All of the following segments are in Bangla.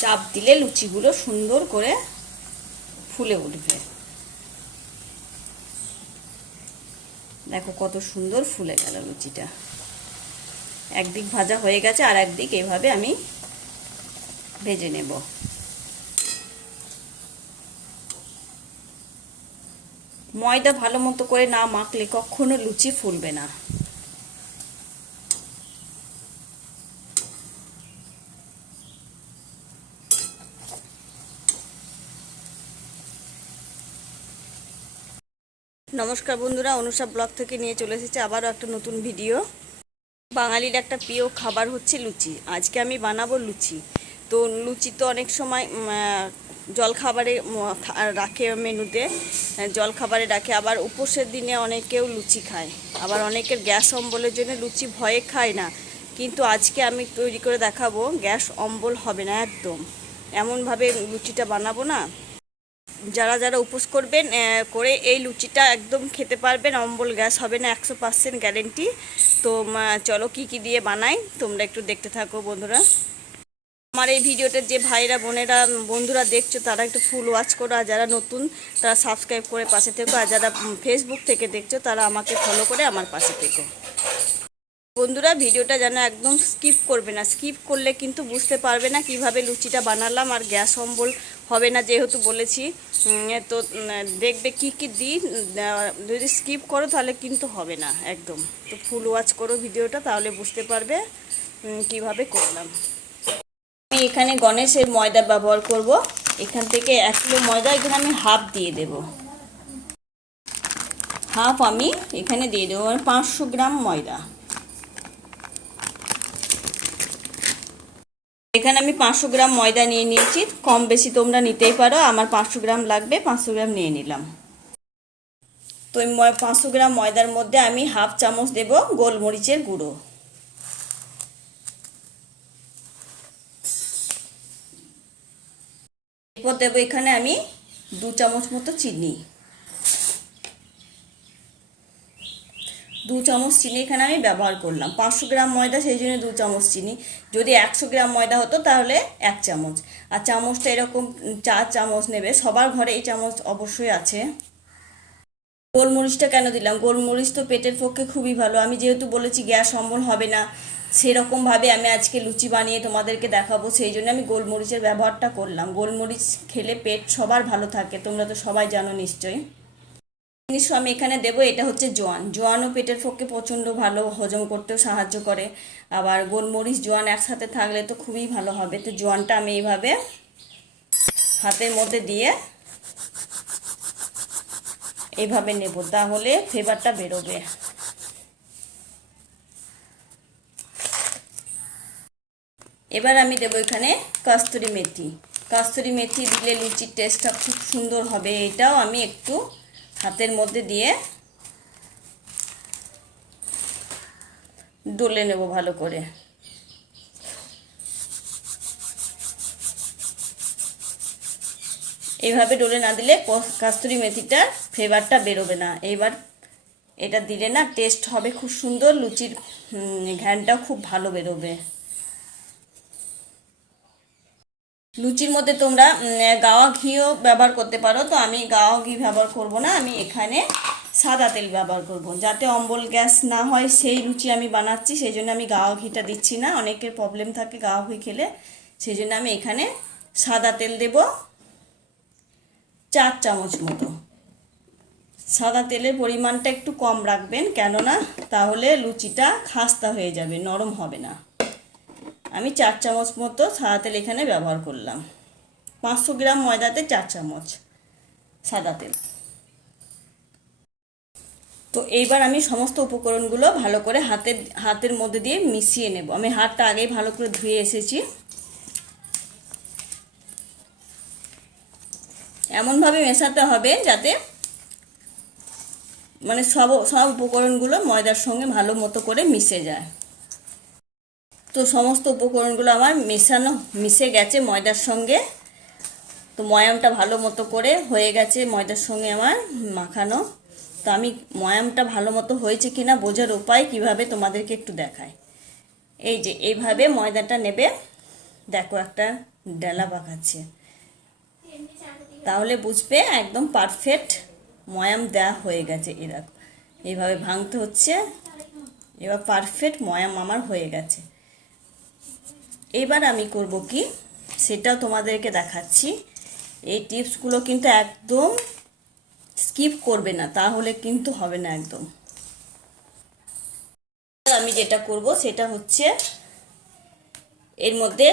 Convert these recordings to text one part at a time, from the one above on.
চাপ দিলে লুচিগুলো সুন্দর করে ফুলে উঠবে। দেখো কত সুন্দর ফুলে গেল লুচিটা। একদিক ভাজা হয়ে গেছে, আর একদিক এইভাবে আমি ভেজে নেব। ময়দা ভালো মতো করে না মাখলে কখনো লুচি ফুলবে না। নমস্কার বন্ধুরা, অনুষা ব্লগ থেকে নিয়ে চলে এসেছে আবারও একটা নতুন ভিডিও। বাঙালির একটা প্রিয় খাবার হচ্ছে লুচি। আজকে আমি বানাবো লুচি। তো লুচি তো অনেক সময় জলখাবারে রাখে, মেনুতে জলখাবারে রাখে, আবার উপোসের দিনে অনেকেও লুচি খায়, আবার অনেকের গ্যাস অম্বলের জন্য লুচি ভয়ে খায় না। কিন্তু আজকে আমি তৈরি করে দেখাবো, গ্যাস অম্বল হবে না একদম। এমনভাবে লুচিটা বানাবো না, যারা যারা উপোস করবেন করে এই লুচিটা একদম খেতে পারবেন, অম্বল গ্যাস হবে না, 100% গ্যারেন্টি। তো চলো কি কি দিয়ে বানাই তোমরা একটু দেখতে থাকো বন্ধুরা। আমার এই ভিডিওটা যে ভাইরা বোনেরা বন্ধুরা দেখছো তারা একটু ফুল ওয়াচ করো, আর যারা নতুন তারা সাবস্ক্রাইব করে পাশে থেকো, আর যারা ফেসবুক থেকে দেখছো তারা আমাকে ফলো করে আমার পাশে থেকো। বন্ধুরা ভিডিওটা যেন একদম স্কিপ করবে না, স্কিপ করলে কিন্তু বুঝতে পারবে না কিভাবে লুচিটা বানালাম, আর গ্যাস অম্বল হবে না যেহেতু বলেছি। তো দেখবে কি কি দিই, যদি স্কিপ করো তাহলে কিন্তু হবে না একদম। তো ফুল ওয়াচ করো ভিডিওটা, তাহলে বুঝতে পারবে কিভাবে করলাম। আমি এখানে গণেশের ময়দা ব্যবহার করব। এখান থেকে 1 কিলো ময়দা এখানে আমি হাফ দিয়ে দেব। হাফ আমি এখানে দিয়ে দেবো, 500 গ্রাম ময়দা। এখানে আমি 500 গ্রাম ময়দা নিয়ে নিয়েছি, কম বেশি তোমরা নিতেই পারো, আমার 500 গ্রাম লাগবে, 500 গ্রাম নিয়ে নিলাম। তো এই 500 গ্রাম ময়দার মধ্যে আমি হাফ চামচ দেব গোলমরিচের গুঁড়ো। এরপর দেবো এখানে আমি 2 চামচ মতো চিনি। 2 চামচ চিনি এখানে আমি ব্যবহার করলাম। 500 গ্রাম ময়দা সেই জন্য 2 চামচ চিনি। যদি 100 গ্রাম ময়দা হতো তাহলে 1 চামচ। আর চামচটা এরকম 4 চামচ নেবে, সবার ঘরে এই চামচ অবশ্যই আছে। গোলমরিচটা কেন দিলাম, গোলমরিচ তো পেটের পক্ষে খুবই ভালো। আমি যেহেতু বলেছি গ্যাস অম্বল হবে না, সেরকমভাবে আমি আজকে লুচি বানিয়ে তোমাদেরকে দেখাবো, সেই জন্য আমি গোলমরিচের ব্যবহারটা করলাম। গোলমরিচ খেলে পেট সবার ভালো থাকে, তোমরা তো সবাই জানো নিশ্চয়ই। জিনিস আমি এখানে দেবো, এটা হচ্ছে জোয়ান। জোয়ানও পেটের পক্ষে প্রচণ্ড ভালো, হজম করতেও সাহায্য করে। আবার গোলমরিচ জোয়ান একসাথে থাকলে তো খুবই ভালো হবে। তো জোয়ানটা আমি এইভাবে হাতের মধ্যে দিয়ে এইভাবে নেব, তাহলে ফ্লেভারটা বেরোবে। এবার আমি দেবো এখানে কস্তুরি মেথি। কস্তুরি মেথি দিলে লুচির টেস্টটা খুব সুন্দর হবে। এটাও আমি একটু হাতের মধ্যে দিয়ে ডলে নেব ভালো করে। এইভাবে ডলে না দিলে কস্তুরি মেথিটার ফ্লেভারটা বেরোবে না। এবার এটা দিলে না টেস্ট হবে খুব সুন্দর, লুচির ঘ্রাণটাও খুব ভালো বেরোবে। লুচির মধ্যে তোমরা গাওয়া ঘিও ব্যবহার করতে পারো, তো আমি গাওয়া ঘি ব্যবহার করব না, আমি এখানে সাদা তেল ব্যবহার করব। যাতে অম্বল গ্যাস না হয় সেই লুচি আমি বানাচ্ছি, সেই জন্য আমি গাওয়া ঘিটা দিচ্ছি না। অনেকের প্রবলেম থাকে গাওয়া ঘি খেলে, সেই জন্য আমি এখানে সাদা তেল দেব 4 চামচ মতো। সাদা তেলের পরিমাণটা একটু কম রাখবেন, কেননা তাহলে লুচিটা খাস্তা হয়ে যাবে, নরম হবে না। আমি 4 চামচ মতো সাদা তেল এখানে ব্যবহার করলাম। 500 গ্রাম ময়দাতে 4 চামচ সাদা তেল। তো এইবার আমি সমস্ত উপকরণগুলো ভালো করে হাতের মধ্যে দিয়ে মিশিয়ে নেব। আমি হাতটা আগেই ভালো করে ধুয়ে এসেছি। এমনভাবে মেশাতে হবে যাতে মানে সব উপকরণগুলো ময়দার সঙ্গে ভালো মতো করে মিশে যায়। তো সমস্ত উপকরণগুলো আমার মিশে গেছে ময়দার সঙ্গে। তো ময়ামটা ভালো মতো করে হয়ে গেছে ময়দার সঙ্গে আমার মাখানো। তো আমি ময়ামটা ভালো মতো হয়েছে কিনা বোঝার উপায় কিভাবে তোমাদেরকে একটু দেখাই। এই যে এইভাবে ময়দাটা নেবে, দেখো একটা ডালা পাকাচ্ছে, তাহলে বুঝবে একদম পারফেক্ট ময়াম দেওয়া হয়ে গেছে। এরা এইভাবে ভাঙতে হচ্ছে, এবার পারফেক্ট ময়াম আমার হয়ে গেছে। এবার আমি করব কি সেটাও তোমাদেরকে দেখাচ্ছি। এই টিপসগুলো কিন্তু একদম স্কিপ করবে না, তাহলে কিন্তু হবে না একদম। আমি যেটা করব সেটা হচ্ছে এর মধ্যে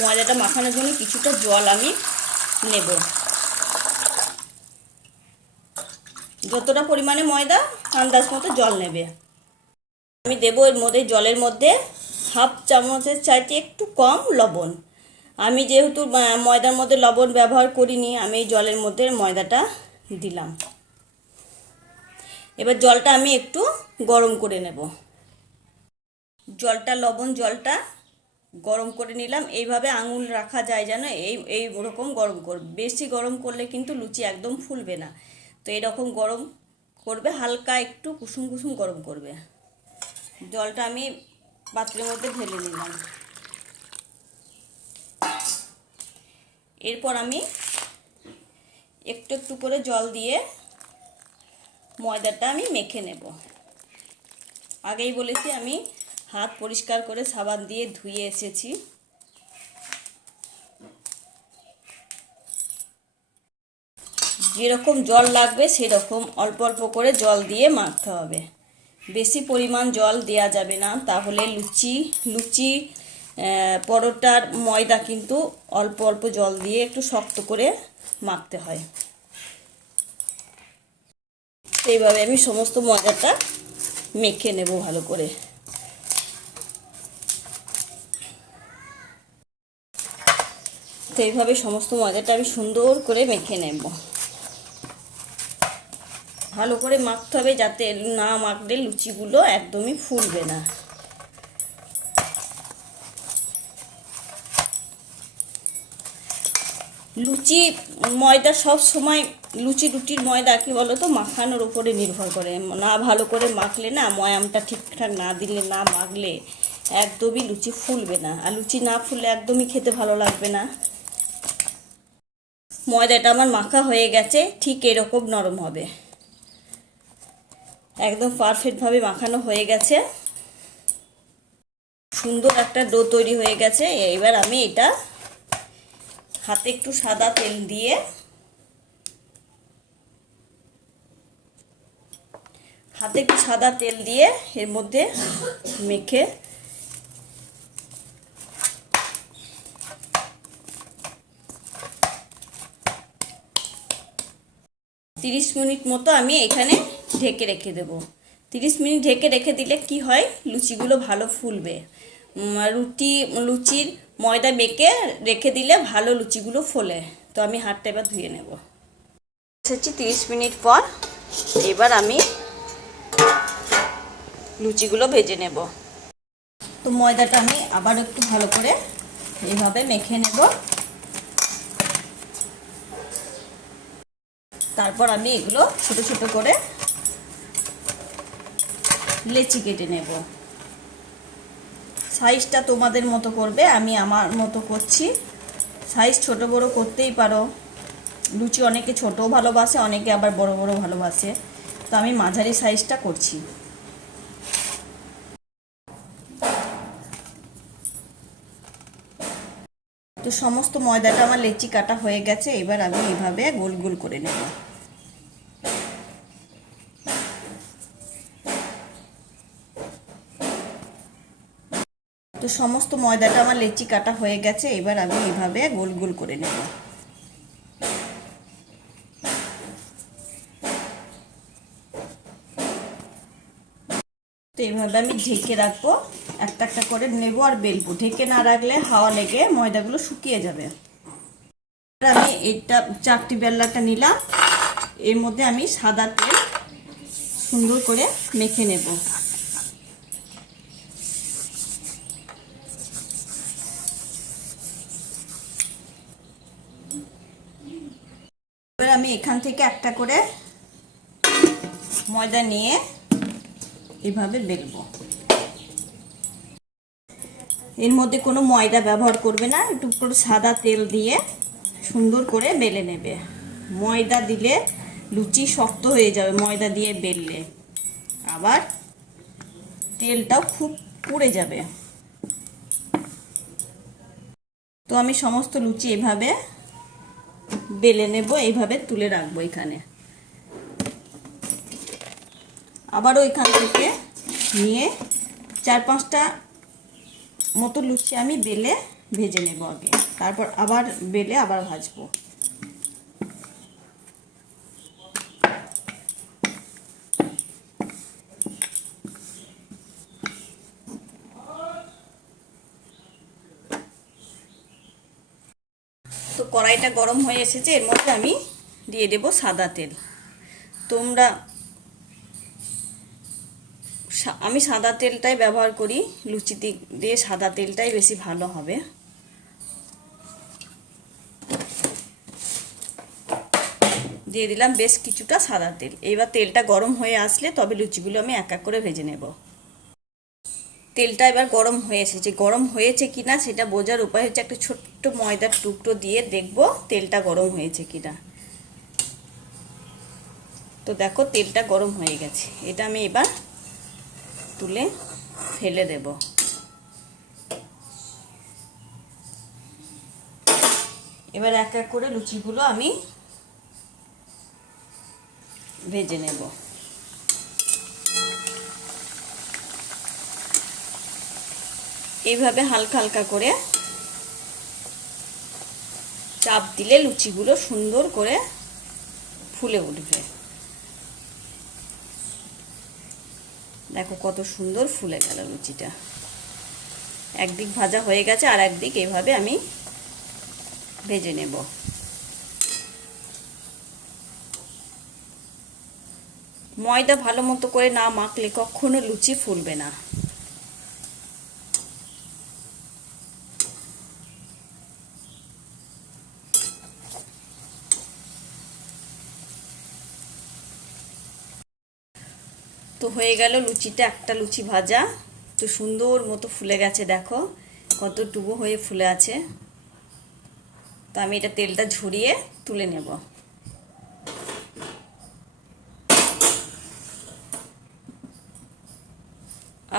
ময়দাটা মাখানোর জন্য কিছুটা জল আমি নেব। যতটা পরিমাণে ময়দা আন্দাজ মতো জল নেবে। আমি দেবো এর মধ্যে, জলের মধ্যে হাফ চামচের চাইতে একটু কম লবণ। আমি যেহেতু ময়দার মধ্যে লবণ ব্যবহার করিনি, আমি এই জলের মধ্যে ময়দাটা দিলাম। এবার জলটা আমি একটু গরম করে নেব। জলটা গরম করে নিলাম। এইভাবে আঙুল রাখা যায় যেন এই রকম গরম করবে। বেশি গরম করলে কিন্তু লুচি একদম ফুলবে না। তো এরকম গরম করবে, হালকা একটু কুসুম কুসুম গরম করবে। জলটা আমি পাত্রের মধ্যে ঢেলে নিলাম। এরপর আমি একটু একটু করে জল দিয়ে ময়দাটা আমি মেখে নেব। আগেই বলেছি আমি হাত পরিষ্কার করে সাবান দিয়ে ধুয়ে এসেছি। যেরকম জল লাগবে সেরকম অল্প অল্প করে জল দিয়ে মাখতে হবে। বেশি পরিমাণ জল দেওয়া যাবে না, তাহলে লুচি পরোটার ময়দা কিন্তু অল্প অল্প জল দিয়ে একটু শক্ত করে মাখতে হয়। এইভাবে আমি সমস্ত ময়দাটা মেখে নেব ভালো করে। তো এইভাবে সমস্ত ময়দাটা আমি সুন্দর করে মেখে নেব। ভালো করে মাখতে হবে, যাতে না মাখলে লুচিগুলো একদমই ফুলবে না। লুচি ময়দা সব সময়, রুটির ময়দা কি বলো তো, মাখানোর উপরে নির্ভর করে। না ভালো করে মাখলে না, ময়ামটা ঠিকঠাক না দিলে, না মাখলে একদমই লুচি ফুলবে না। আর লুচি না ফুললে একদমই খেতে ভালো লাগবে না। ময়দাটা আমার মাখা হয়ে গেছে, ঠিক এরকম নরম হবে। একদম পারফেক্টভাবে মাখানো হয়ে গেছে, সুন্দর একটা ডো তৈরি হয়ে গেছে। এবার আমি এটা হাতে একটু সাদা তেল দিয়ে এর মধ্যে মেখে 30 মিনিট মতো আমি এখানে ঢেকে রেখে দেব। 30 মিনিট ঢেকে রেখে দিলে কি হয়, লুচিগুলো ভালো ফুলবে। লুচির ময়দা মেখে রেখে দিলে ভালো লুচিগুলো ফোলে। তো আমি হাতটা এবার ধুয়ে নেব। এসেছি 30 মিনিট পর। এবার আমি লুচিগুলো ভেজে নেব। তো ময়দাটা আমি আবার একটু ভালো করে এইভাবে মেখে নেব। তারপর আমি এগুলো ছোট ছোট করে লেচি কেটে নেব। সাইজটা তোমাদের মতো করবে, আমি আমার মতো করছি। সাইজ ছোট বড় করতেই পারো। লুচি অনেকে ছোটও ভালোবাসে, অনেকে আবার বড় বড় ভালোবাসে। তো আমি মাঝারি সাইজটা করছি। তো সমস্ত ময়দাটা আমার লেচি কাটা হয়ে গেছে। এবার আমি এইভাবে গোল গোল করে নেব। তো সমস্ত ময়দাটা আমার লেচি কাটা হয়ে গেছে। এবার আমি এইভাবে গোল গোল করে নেব। তো এইভাবে আমি ঢেকে রাখবো, একটা একটা করে নেব আর বেলবো। ঢেকে না রাখলে হাওয়া লেগে ময়দাগুলো শুকিয়ে যাবে। আমি এইটা চারটি বেল্লাটা নিলাম, এর মধ্যে আমি সাদা তেল সুন্দর করে মেখে নেব। এবার আমি এখান থেকে একটা করে ময়দা নিয়ে এভাবে বেলবো। এর মধ্যে কোনো ময়দা ব্যবহার করবে না, একটু করে সাদা তেল দিয়ে সুন্দর করে বেলে নেবে। ময়দা দিলে লুচি শক্ত হয়ে যাবে ময়দা দিয়ে বেললে, আবার তেলটাও খুব পুড়ে যাবে। তো আমি সমস্ত লুচি এভাবে বেলে নেব, এইভাবে তুলে রাখবো এখানে। আবারও এখান থেকে নিয়ে 4-5টা মতো লুচি আমি বেলে ভেজে নেব আগে, তারপর আবার বেলে আবার ভাজবো। তো কড়াইটা গরম হয়ে এসেছে, এর মধ্যে আমি দিয়ে দেব সাদা তেল। তোমরা আমি সাদা তেলটাই ব্যবহার করি, লুচি দিয়ে সাদা তেলটাই বেশি ভালো হবে। দিয়ে দিলাম বেশ কিছুটা সাদা তেল। এবার তেলটা গরম হয়ে আসলে তবে লুচিগুলো আমি এক এক করে ভেজে নেব। তেলটা এবার গরম হয়ে এসেছে, গরম হয়েছে কিনা সেটা বোঝার উপায় হচ্ছে একটা ছোট্ট ময়দার টুকরো দিয়ে দেখব তেলটা গরম হয়েছে কিনা। তো দেখো তেলটা গরম হয়ে গেছে, এটা আমি এবার তুলে ফেলে দেব। এবার এক এক করে লুচিগুলো আমি ভেজে নেব। এইভাবে হালকা হালকা করে চাপ দিলে লুচিগুলো সুন্দর করে ফুলে উঠবে। দেখো কত সুন্দর ফুলে গেল লুচিটা। একদিক ভাজা হয়ে গেছে, আর একদিক এইভাবে আমি ভেজে নেব। ময়দা ভালো মতো করে না মাখলে কখনো লুচি ফুলবে না। তো হয়ে গেল লুচিটা, একটা লুচি ভাজা। তো সুন্দর মতো ফুলে গেছে, দেখো কতটুকু হয়ে ফুলে আছে। তো আমি এটা তেলটা ঝরিয়ে তুলে নেব।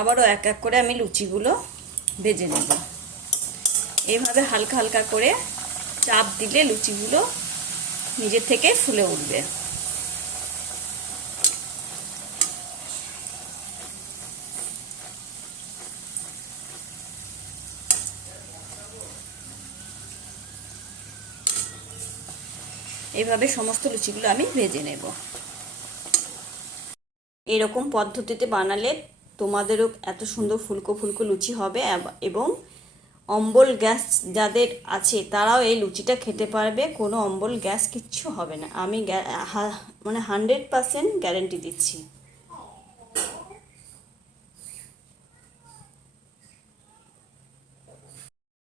আবারও এক এক করে আমি লুচিগুলো ভেজে নেব। এইভাবে হালকা হালকা করে চাপ দিলে লুচিগুলো নিজে থেকে ফুলে উঠবে। এইভাবে সমস্ত লুচিগুলো আমি ভেজে নেব। এরকম পদ্ধতিতে বানালে তোমাদেরও এত সুন্দর ফুলকো ফুলকো লুচি হবে, এবং অম্বল গ্যাস যাদের আছে তারাও এই লুচিটা খেতে পারবে, কোনো অম্বল গ্যাস কিচ্ছু হবে না। আমি মানে 100% গ্যারেন্টি দিচ্ছি।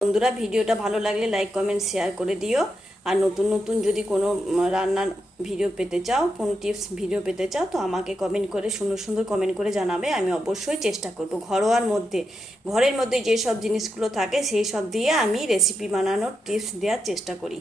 বন্ধুরা, ভিডিওটা ভালো লাগলে লাইক কমেন্ট শেয়ার করে দিও। আর নতুন নতুন যদি কোনো রান্নার ভিডিও পেতে চাও, কোনো টিপস ভিডিও পেতে চাও, তো আমাকে কমেন্ট করে সুন্দর সুন্দর কমেন্ট করে জানাবে। আমি অবশ্যই চেষ্টা করব ঘরের মধ্যে যে সব জিনিসগুলো থাকে সেই সব দিয়ে আমি রেসিপি বানানোর টিপস দেওয়ার চেষ্টা করি।